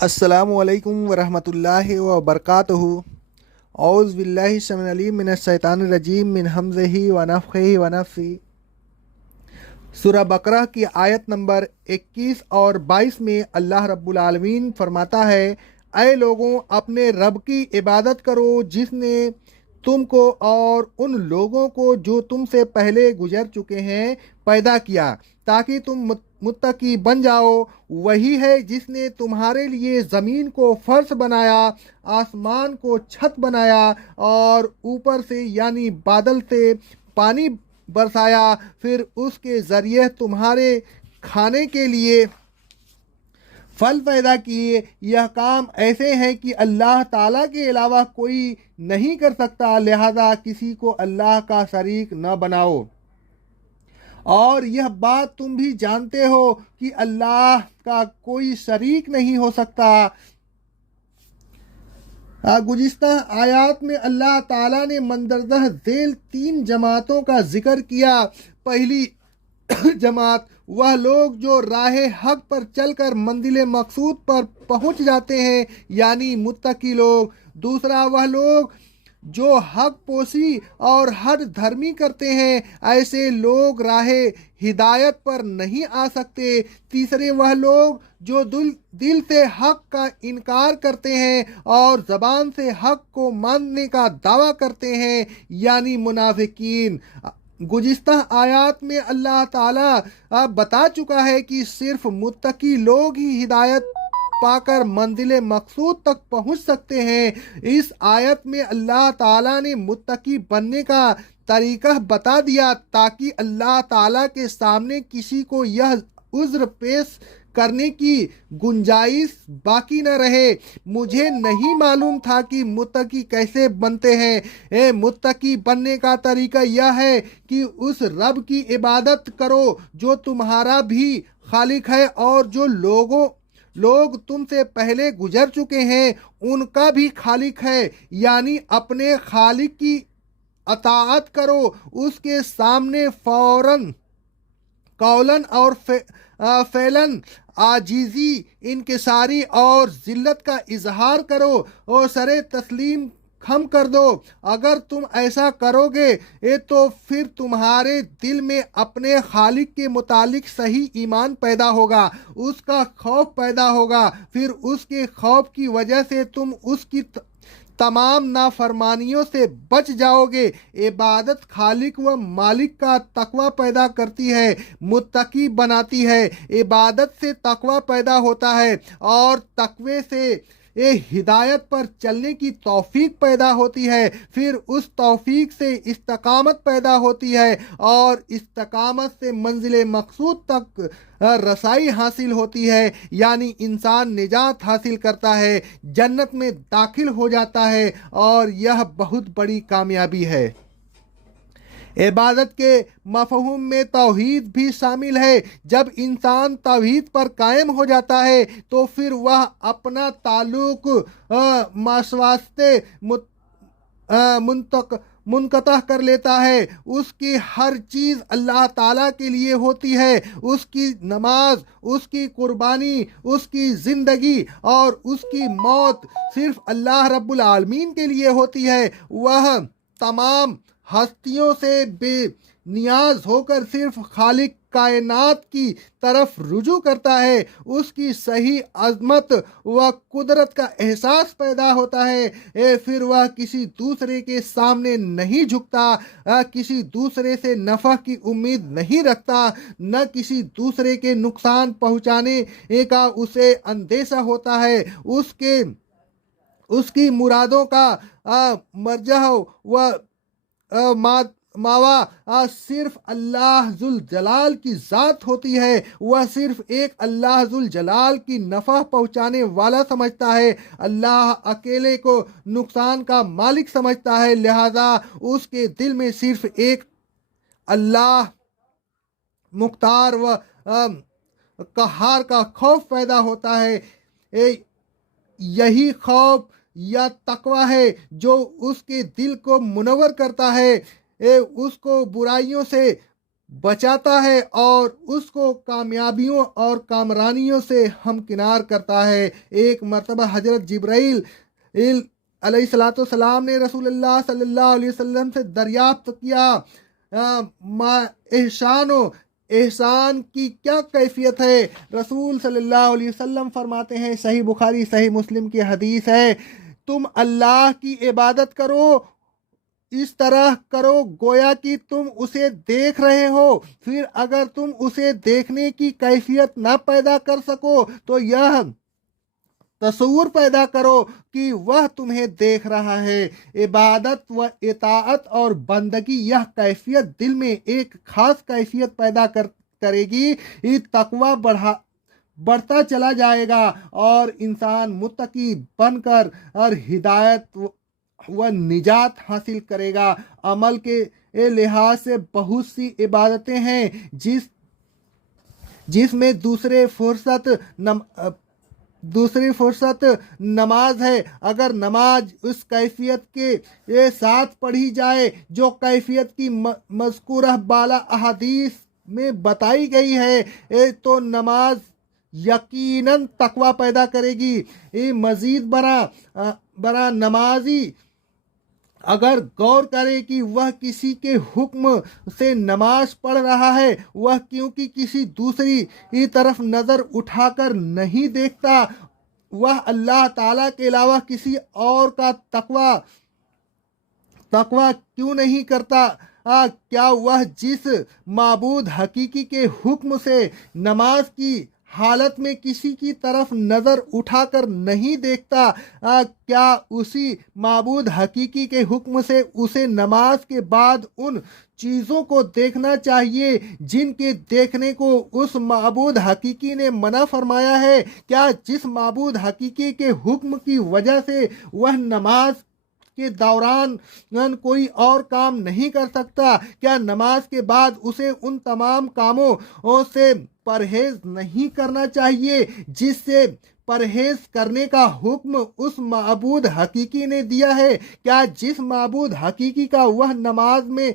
السلام علیکم ورحمۃ اللہ وبرکاتہ۔ اعوذ باللہ السمیع العلیم من الشیطان الرجیم من حمزہ ونفخہ ونفثہ۔ سورہ بقرہ کی آیت نمبر 21 اور 22 میں اللہ رب العالمین فرماتا ہے، اے لوگوں، اپنے رب کی عبادت کرو جس نے تم کو اور ان لوگوں کو جو تم سے پہلے گزر چکے ہیں پیدا کیا تاکہ تم متقی بن جاؤ۔ وہی ہے جس نے تمہارے لیے زمین کو فرش بنایا، آسمان کو چھت بنایا اور اوپر سے یعنی بادل سے پانی برسایا، پھر اس کے ذریعے تمہارے کھانے کے لیے پھل پیدا کیے۔ یہ کام ایسے ہیں کہ اللہ تعالیٰ کے علاوہ کوئی نہیں کر سکتا، لہذا کسی کو اللہ کا شریک نہ بناؤ۔ اور یہ بات تم بھی جانتے ہو کہ اللہ کا کوئی شریک نہیں ہو سکتا۔ گزشتہ آیات میں اللہ تعالیٰ نے مندرجہ ذیل 3 جماعتوں کا ذکر کیا۔ پہلی جماعت وہ لوگ جو راہ حق پر چل کر منزل مقصود پر پہنچ جاتے ہیں، یعنی متقی لوگ۔ دوسرا وہ لوگ جو حق پوشی اور حد دھرمی کرتے ہیں، ایسے لوگ راہ ہدایت پر نہیں آ سکتے۔ تیسرے وہ لوگ جو دل سے حق کا انکار کرتے ہیں اور زبان سے حق کو ماننے کا دعویٰ کرتے ہیں، یعنی منافقین۔ گزشتہ آیات میں اللہ تعالیٰ بتا چکا ہے کہ صرف متقی لوگ ہی ہدایت پا کر منزل مقصود تک پہنچ سکتے ہیں۔ اس آیت میں اللہ تعالیٰ نے متقی بننے کا طریقہ بتا دیا تاکہ اللہ تعالیٰ کے سامنے کسی کو یہ عذر پیش کرنے کی گنجائش باقی نہ رہے، مجھے نہیں معلوم تھا کہ متقی کیسے بنتے ہیں۔ متقی بننے کا طریقہ یہ ہے کہ اس رب کی عبادت کرو جو تمہارا بھی خالق ہے اور جو لوگ تم سے پہلے گزر چکے ہیں ان کا بھی خالق ہے، یعنی اپنے خالق کی اطاعت کرو، اس کے سامنے فوراً قولاً اور فعلاً عاجزی، انکساری اور ذلت کا اظہار کرو اور سر تسلیم خم کر دو۔ اگر تم ایسا کرو گے تو پھر تمہارے دل میں اپنے خالق کے متعلق صحیح ایمان پیدا ہوگا، اس کا خوف پیدا ہوگا، پھر اس کے خوف کی وجہ سے تم اس کی تمام نافرمانیوں سے بچ جاؤ گے۔ عبادت خالق و مالک کا تقوی پیدا کرتی ہے، متقی بناتی ہے۔ عبادت سے تقوی پیدا ہوتا ہے اور تقوی سے ہدایت پر چلنے کی توفیق پیدا ہوتی ہے، پھر اس توفیق سے استقامت پیدا ہوتی ہے اور استقامت سے منزل مقصود تک رسائی حاصل ہوتی ہے، یعنی انسان نجات حاصل کرتا ہے، جنت میں داخل ہو جاتا ہے، اور یہ بہت بڑی کامیابی ہے۔ عبادت کے مفہوم میں توحید بھی شامل ہے۔ جب انسان توحید پر قائم ہو جاتا ہے تو پھر وہ اپنا تعلق ماسوات سے منقطع کر لیتا ہے۔ اس کی ہر چیز اللہ تعالیٰ کے لیے ہوتی ہے، اس کی نماز، اس کی قربانی، اس کی زندگی اور اس کی موت صرف اللہ رب العالمین کے لیے ہوتی ہے۔ وہ تمام ہستیوں سے بے نیاز ہو کر صرف خالق کائنات کی طرف رجوع کرتا ہے۔ اس کی صحیح عظمت و قدرت کا احساس پیدا ہوتا ہے، پھر وہ کسی دوسرے کے سامنے نہیں جھکتا، کسی دوسرے سے نفع کی امید نہیں رکھتا، نہ کسی دوسرے کے نقصان پہنچانے کا اسے اندیشہ ہوتا ہے۔ اس کی مرادوں کا مرجع و ماوا صرف اللہ ذوالجلال کی ذات ہوتی ہے۔ وہ صرف ایک اللہ ذوالجلال کی نفع پہنچانے والا سمجھتا ہے، اللہ اکیلے کو نقصان کا مالک سمجھتا ہے، لہذا اس کے دل میں صرف ایک اللہ مختار و قہار کا خوف پیدا ہوتا ہے۔ یہی خوف یا تقوی ہے جو اس کے دل کو منور کرتا ہے، اس کو برائیوں سے بچاتا ہے اور اس کو کامیابیوں اور کامرانیوں سے ہمکنار کرتا ہے۔ ایک مرتبہ حضرت جبرائیل علیہ الصلوۃ والسلام نے رسول اللہ صلی اللہ علیہ وسلم سے دریافت کیا، ما احسان کی کیا کیفیت ہے؟ رسول صلی اللہ علیہ وسلم فرماتے ہیں، صحیح بخاری صحیح مسلم کی حدیث ہے، تم اللہ کی عبادت کرو، اس طرح کرو گویا کہ تم اسے دیکھ رہے ہو، پھر اگر تم اسے دیکھنے کی کیفیت نہ پیدا کر سکو تو یہ تصور پیدا کرو کہ وہ تمہیں دیکھ رہا ہے۔ عبادت و اطاعت اور بندگی یہ کیفیت دل میں ایک خاص کیفیت پیدا کرے گی، یہ تقوی بڑھتا چلا جائے گا اور انسان متقی بن کر اور ہدایت و نجات حاصل کرے گا۔ عمل کے لحاظ سے بہت سی عبادتیں ہیں جس میں دوسری فرصت نماز ہے۔ اگر نماز اس کیفیت کے ساتھ پڑھی جائے جو کیفیت کی مذکورہ بالا احادیث میں بتائی گئی ہے تو نماز یقیناً تقوی پیدا کرے گی۔ مزید برآں نمازی اگر غور کرے کہ وہ کسی کے حکم سے نماز پڑھ رہا ہے، وہ کیونکہ کسی دوسری طرف نظر اٹھا کر نہیں دیکھتا، وہ اللہ تعالیٰ کے علاوہ کسی اور کا تقوی کیوں نہیں کرتا؟ کیا وہ جس معبود حقیقی کے حکم سے نماز کی حالت میں کسی کی طرف نظر اٹھا کر نہیں دیکھتا، کیا اسی معبود حقیقی کے حکم سے اسے نماز کے بعد ان چیزوں کو دیکھنا چاہیے جن کے دیکھنے کو اس معبود حقیقی نے منع فرمایا ہے؟ کیا جس معبود حقیقی کے حکم کی وجہ سے وہ نماز کے دوران کوئی اور کام نہیں کر سکتا، کیا نماز کے بعد اسے ان تمام کاموں سے پرہیز نہیں کرنا چاہیے جس سے پرہیز کرنے کا حکم اس معبود حقیقی نے دیا ہے؟ کیا جس معبود حقیقی کا وہ نماز میں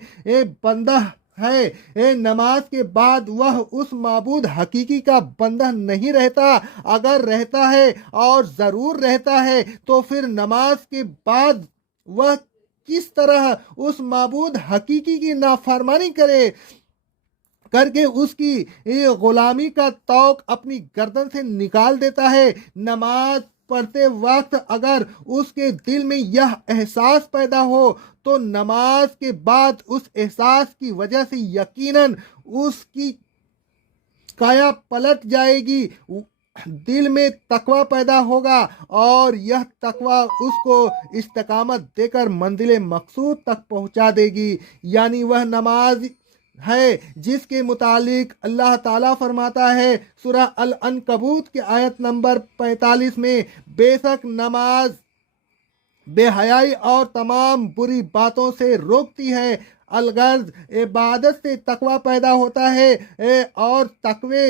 بندہ ہے، نماز کے بعد وہ اس معبود حقیقی کا بندہ نہیں رہتا؟ اگر رہتا ہے اور ضرور رہتا ہے تو پھر نماز کے بعد وہ کس طرح اس معبود حقیقی کی نافرمانی کر کے اس کی غلامی کا طوق اپنی گردن سے نکال دیتا ہے؟ نماز پڑھتے وقت اگر اس کے دل میں یہ احساس پیدا ہو تو نماز کے بعد اس احساس کی وجہ سے یقیناً اس کی کایا پلٹ جائے گی، دل میں تقوی پیدا ہوگا اور یہ تقوی اس کو استقامت دے کر منزل مقصود تک پہنچا دے گی۔ یعنی وہ نماز ہے جس کے متعلق اللہ تعالیٰ فرماتا ہے سورہ العنکبوت کی آیت نمبر 45 میں، بے شک نماز بے حیائی اور تمام بری باتوں سے روکتی ہے۔ الغرض عبادت سے تقوی پیدا ہوتا ہے اور تقوی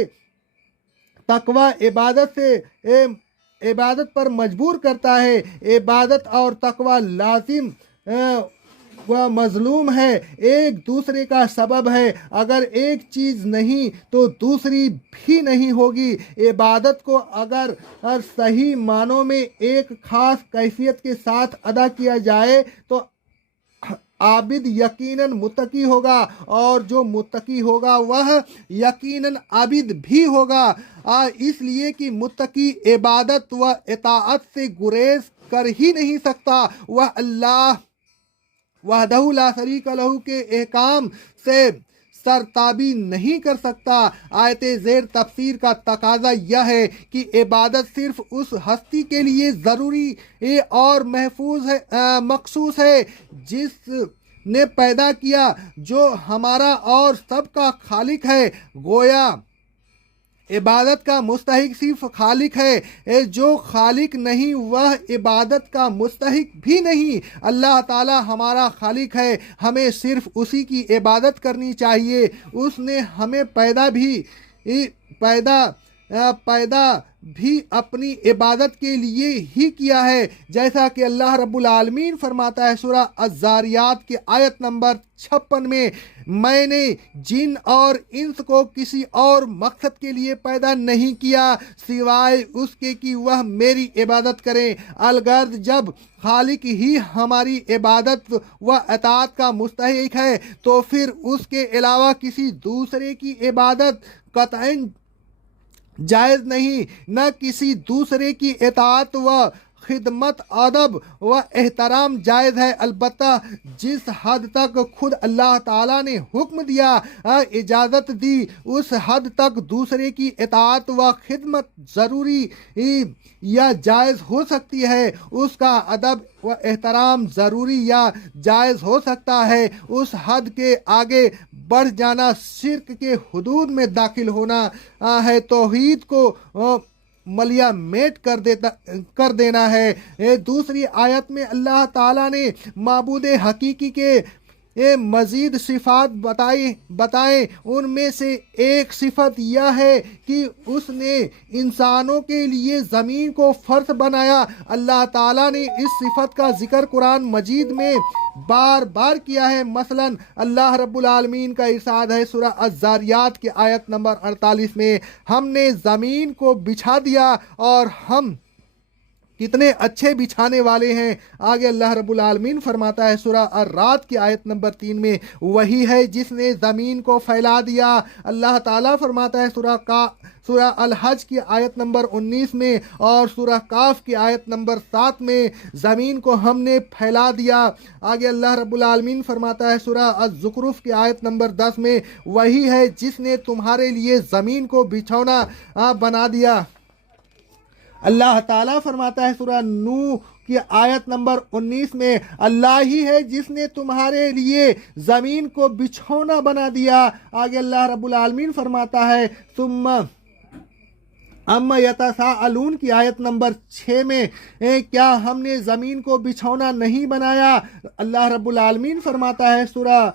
عبادت پر مجبور کرتا ہے۔ عبادت اور تقوی لازم و مظلوم ہے، ایک دوسرے کا سبب ہے، اگر ایک چیز نہیں تو دوسری بھی نہیں ہوگی۔ عبادت کو اگر صحیح معنوں میں ایک خاص کیفیت کے ساتھ ادا کیا جائے تو عابد یقیناً متقی ہوگا اور جو متقی ہوگا وہ یقیناً عابد بھی ہوگا، اس لیے کہ متقی عبادت و اطاعت سے گریز کر ہی نہیں سکتا، وہ اللہ وحدہ لا شریک لہ کے احکام سے سرتابی نہیں کر سکتا۔ آیت زیر تفسیر کا تقاضا یہ ہے کہ عبادت صرف اس ہستی کے لیے ضروری اور مخصوص ہے جس نے پیدا کیا، جو ہمارا اور سب کا خالق ہے۔ گویا عبادت کا مستحق صرف خالق ہے، جو خالق نہیں وہ عبادت کا مستحق بھی نہیں۔ اللہ تعالی ہمارا خالق ہے، ہمیں صرف اسی کی عبادت کرنی چاہیے۔ اس نے ہمیں پیدا پیدا بھی اپنی عبادت کے لیے ہی کیا ہے، جیسا کہ اللہ رب العالمین فرماتا ہے سورہ الذاریات کی آیت نمبر 56 میں نے جن اور انس کو کسی اور مقصد کے لیے پیدا نہیں کیا سوائے اس کے کہ وہ میری عبادت کریں، الغرض جب خالق ہی ہماری عبادت و اطاعت کا مستحق ہے تو پھر اس کے علاوہ کسی دوسرے کی عبادت قطعاً جائز نہیں، نہ کسی دوسرے کی اطاعت و خدمت ادب و احترام جائز ہے، البتہ جس حد تک خود اللہ تعالیٰ نے حکم دیا اجازت دی اس حد تک دوسرے کی اطاعت و خدمت ضروری یا جائز ہو سکتی ہے، اس کا ادب و احترام ضروری یا جائز ہو سکتا ہے، اس حد کے آگے بڑھ جانا شرک کے حدود میں داخل ہونا ہے، توحید کو ملیا میٹ کر دینا ہے۔ دوسری آیت میں اللہ تعالیٰ نے معبود حقیقی کے مزید صفات بتائیں، ان میں سے ایک صفت یہ ہے کہ اس نے انسانوں کے لیے زمین کو فرش بنایا۔ اللہ تعالیٰ نے اس صفت کا ذکر قرآن مجید میں بار بار کیا ہے، مثلا اللہ رب العالمین کا ارشاد ہے سورہ الذاریات کی آیت نمبر 48 میں، ہم نے زمین کو بچھا دیا اور ہم کتنے اچھے بچھانے والے ہیں۔ آگے اللہ رب العالمین فرماتا ہے سورہ الرعد کی آیت نمبر 3 میں، وہی ہے جس نے زمین کو پھیلا دیا۔ اللہ تعالیٰ فرماتا ہے سورہ الحج کی آیت نمبر 19 میں اور سورہ کاف کی آیت نمبر 7 میں، زمین کو ہم نے پھیلا دیا۔ آگے اللہ رب العالمین فرماتا ہے سورہ الزخرف کی آیت نمبر 10 میں، وہی ہے جس نے تمہارے لیے زمین کو بچھونا بنا دیا۔ اللہ تعالیٰ فرماتا ہے سورہ نوح کی آیت نمبر 19 میں، اللہ ہی ہے جس نے تمہارے لیے زمین کو بچھونا بنا دیا۔ آگے اللہ رب العالمین فرماتا ہے ثم اما یتساءلون کی آیت نمبر 6 میں، کیا ہم نے زمین کو بچھونا نہیں بنایا؟ اللہ رب العالمین فرماتا ہے سورہ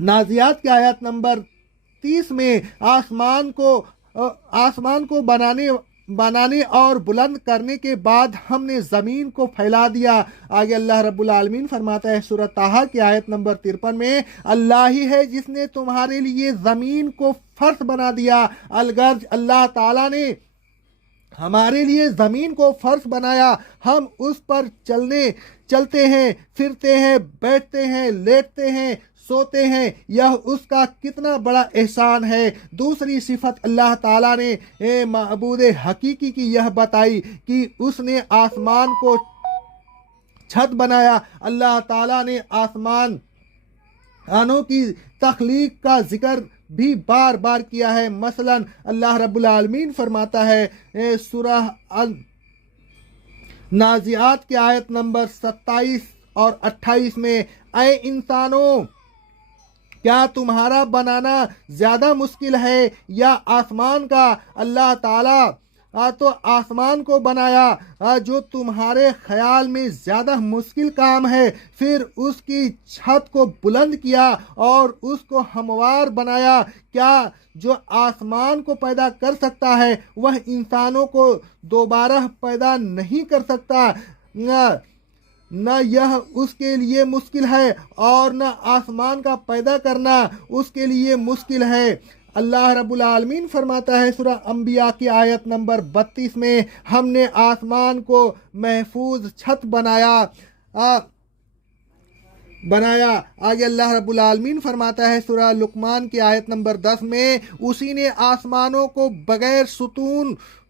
نازیات کی آیت نمبر 30 میں، آسمان کو بنانے اور بلند کرنے کے بعد ہم نے زمین کو پھیلا دیا۔ آگے اللہ رب العالمین فرماتا ہے سورہ طٰہٰ کی آیت نمبر 53 میں، اللہ ہی ہے جس نے تمہارے لیے زمین کو فرش بنا دیا، الغرض اللہ تعالیٰ نے ہمارے لیے زمین کو فرش بنایا، ہم اس پر چلتے ہیں، پھرتے ہیں، بیٹھتے ہیں، لیٹتے ہیں، سوتے ہیں، یہ اس کا کتنا بڑا احسان ہے۔ دوسری صفت اللہ تعالیٰ نے معبود حقیقی کی یہ بتائی کہ اس نے آسمان کو چھت بنایا۔ اللہ تعالیٰ نے آسمانوں کی تخلیق کا ذکر بھی بار بار کیا ہے، مثلا اللہ رب العالمین فرماتا ہے سورہ نازعات کی آیت نمبر 27 اور 28 میں، اے انسانوں کیا تمہارا بنانا زیادہ مشکل ہے یا آسمان کا؟ اللہ تعالیٰ تو آسمان کو بنایا جو تمہارے خیال میں زیادہ مشکل کام ہے، پھر اس کی چھت کو بلند کیا اور اس کو ہموار بنایا۔ کیا جو آسمان کو پیدا کر سکتا ہے وہ انسانوں کو دوبارہ پیدا نہیں کر سکتا؟ نہ یہ اس کے لیے مشکل ہے اور نہ آسمان کا پیدا کرنا اس کے لیے مشکل ہے۔ اللہ رب العالمین فرماتا ہے سورہ انبیاء کی آیت نمبر 32 میں، ہم نے آسمان کو محفوظ چھت بنایا۔ آگے اللہ رب العالمین فرماتا ہے سورہ لقمان کی آیت نمبر 10 میں، اسی نے آسمانوں کو بغیر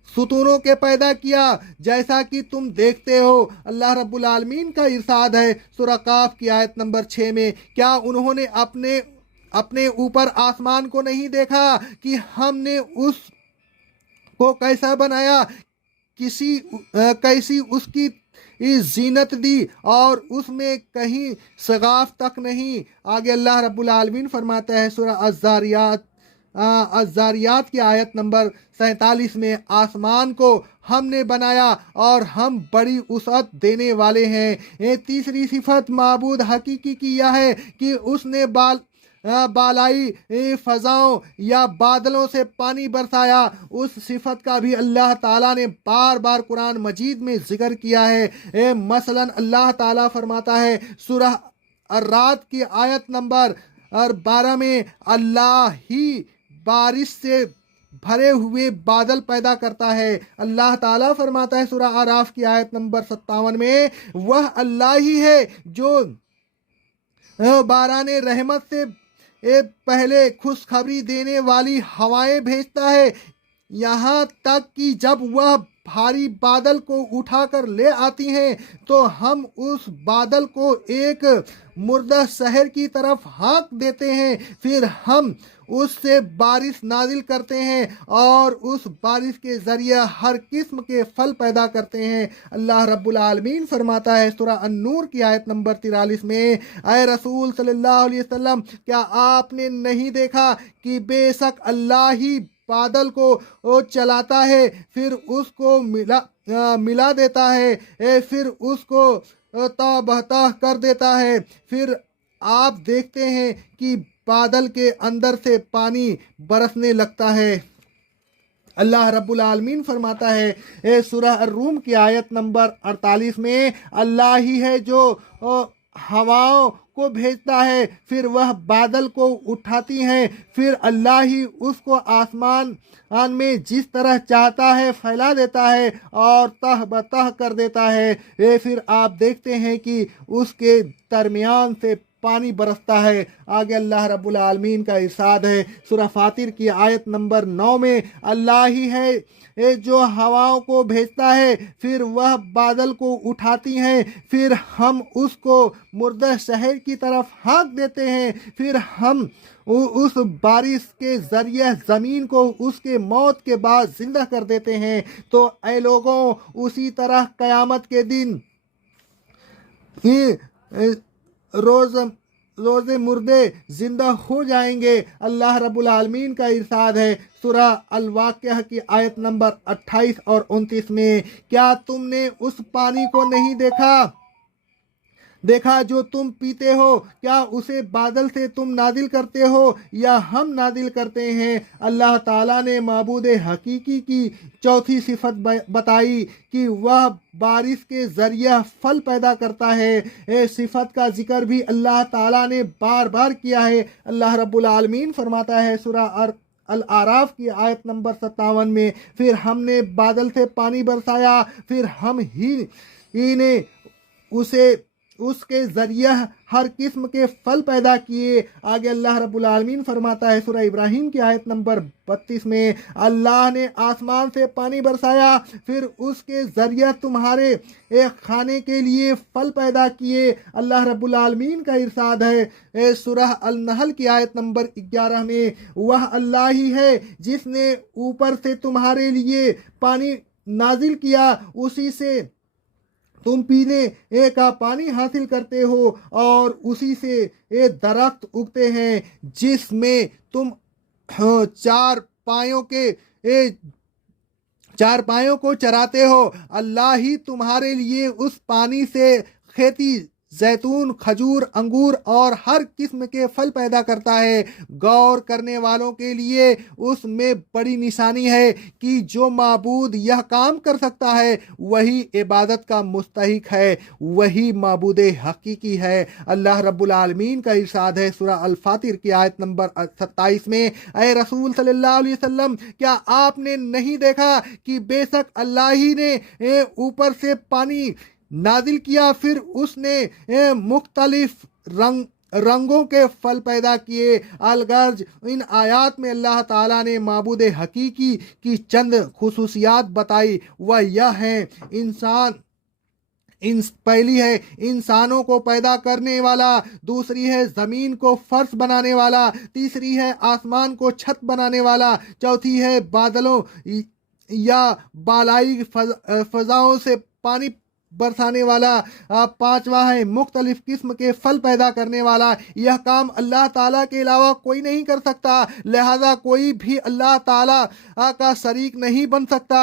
ستونوں کے پیدا کیا جیسا کہ تم دیکھتے ہو۔ اللہ رب العالمین کا ارشاد ہے سورہ قاف کی آیت نمبر 6 میں، کیا انہوں نے اپنے اوپر آسمان کو نہیں دیکھا کہ ہم نے اس کو کیسا بنایا، کیسی اس کی زینت دی اور اس میں کہیں شگاف تک نہیں۔ آگے اللہ رب العالمین فرماتا ہے سورہ الذاریات کی آیت نمبر 47 میں، آسمان کو ہم نے بنایا اور ہم بڑی وسعت دینے والے ہیں۔ تیسری صفت معبود حقیقی کی یہ ہے کہ اس نے بالائی فضاؤں یا بادلوں سے پانی برسایا، اس صفت کا بھی اللہ تعالیٰ نے بار بار قرآن مجید میں ذکر کیا ہے۔ مثلا اللہ تعالیٰ فرماتا ہے سورہ الرعد کی آیت نمبر 12 میں، اللہ ہی بارش سے بھرے ہوئے بادل پیدا کرتا ہے۔ اللہ تعالیٰ فرماتا ہے سورہ اعراف کی آیت نمبر 57 میں، وہ اللہ ہی ہے جو باران رحمت سے پہلے خوشخبری دینے والی ہوائیں بھیجتا ہے، یہاں تک کہ جب وہ بھاری بادل کو اٹھا کر لے آتی ہیں تو ہم اس بادل کو ایک مردہ شہر کی طرف ہانک دیتے ہیں، پھر ہم اس سے بارش نازل کرتے ہیں اور اس بارش کے ذریعے ہر قسم کے پھل پیدا کرتے ہیں۔ اللہ رب العالمین فرماتا ہے سورہ النور کی آیت نمبر 43 میں، اے رسول صلی اللہ علیہ وسلم، کیا آپ نے نہیں دیکھا کہ بے شک اللہ ہی بادل کو چلاتا ہے، پھر اس کو ملا دیتا ہے، پھر اس کو تہ بہتہ کر دیتا ہے، پھر آپ دیکھتے ہیں کہ بادل کے اندر سے پانی برسنے لگتا ہے۔ اللہ رب العالمین فرماتا ہے سورہ الروم کی آیت نمبر 48 میں، اللہ ہی ہے جو ہواؤں کو بھیجتا ہے، پھر وہ بادل کو اٹھاتی ہیں، پھر اللہ ہی اس کو آسمان میں جس طرح چاہتا ہے پھیلا دیتا ہے اور تہ بتہ کر دیتا ہے، پھر آپ دیکھتے ہیں کہ اس کے درمیان سے پانی برستا ہے۔ آگے اللہ رب العالمین کا ارشاد ہے سورہ فاطر کی آیت نمبر 9 میں، اللہ ہی ہے جو ہواؤں کو بھیجتا ہے، پھر وہ بادل کو اٹھاتی ہیں، پھر ہم اس کو مردہ شہر کی طرف ہانک دیتے ہیں، پھر ہم اس بارش کے ذریعے زمین کو اس کے موت کے بعد زندہ کر دیتے ہیں۔ تو اے لوگوں، اسی طرح قیامت کے دن روز مردے زندہ ہو جائیں گے۔ اللہ رب العالمین کا ارشاد ہے سورہ الواقعہ کی آیت نمبر 28 اور 29 میں، کیا تم نے اس پانی کو نہیں دیکھا جو تم پیتے ہو؟ کیا اسے بادل سے تم نازل کرتے ہو یا ہم نازل کرتے ہیں؟ اللہ تعالیٰ نے معبود حقیقی کی چوتھی صفت بتائی کہ وہ بارش کے ذریعہ پھل پیدا کرتا ہے۔ صفت کا ذکر بھی اللہ تعالیٰ نے بار بار کیا ہے۔ اللہ رب العالمین فرماتا ہے سورہ الاعراف کی آیت نمبر 57 میں، پھر ہم نے بادل سے پانی برسایا، پھر ہم ہی نے اس کے ذریعہ ہر قسم کے پھل پیدا کیے۔ آگے اللہ رب العالمین فرماتا ہے سورہ ابراہیم کی آیت نمبر 32 میں، اللہ نے آسمان سے پانی برسایا، پھر اس کے ذریعہ تمہارے کھانے کے لیے پھل پیدا کیے۔ اللہ رب العالمین کا ارشاد ہے سورہ النحل کی آیت نمبر 11 میں، وہ اللہ ہی ہے جس نے اوپر سے تمہارے لیے پانی نازل کیا، اسی سے تم پینے کا پانی حاصل کرتے ہو اور اسی سے درخت اگتے ہیں جس میں تم چار پایوں کو چراتے ہو۔ اللہ ہی تمہارے لیے اس پانی سے کھیتی، زیتون، کھجور، انگور اور ہر قسم کے پھل پیدا کرتا ہے۔ غور کرنے والوں کے لیے اس میں بڑی نشانی ہے کہ جو معبود یہ کام کر سکتا ہے وہی عبادت کا مستحق ہے، وہی معبود حقیقی ہے۔ اللہ رب العالمین کا ارشاد ہے سورہ الفاطر کی آیت نمبر 27 میں، اے رسول صلی اللہ علیہ وسلم، کیا آپ نے نہیں دیکھا کہ بے شک اللہ ہی نے اوپر سے پانی نازل کیا، پھر اس نے مختلف رنگوں کے پھل پیدا کیے۔ الغرض ان آیات میں اللہ تعالیٰ نے معبود حقیقی کی چند خصوصیات بتائی، وہ یہ ہیں: پہلی ہے انسانوں کو پیدا کرنے والا، دوسری ہے زمین کو فرش بنانے والا، تیسری ہے آسمان کو چھت بنانے والا، چوتھی ہے بادلوں یا بالائی فضاؤں سے پانی برسانے والا، پانچواں ہے مختلف قسم کے پھل پیدا کرنے والا۔ یہ کام اللہ تعالیٰ کے علاوہ کوئی نہیں کر سکتا، لہذا کوئی بھی اللہ تعالیٰ کا شریک نہیں بن سکتا۔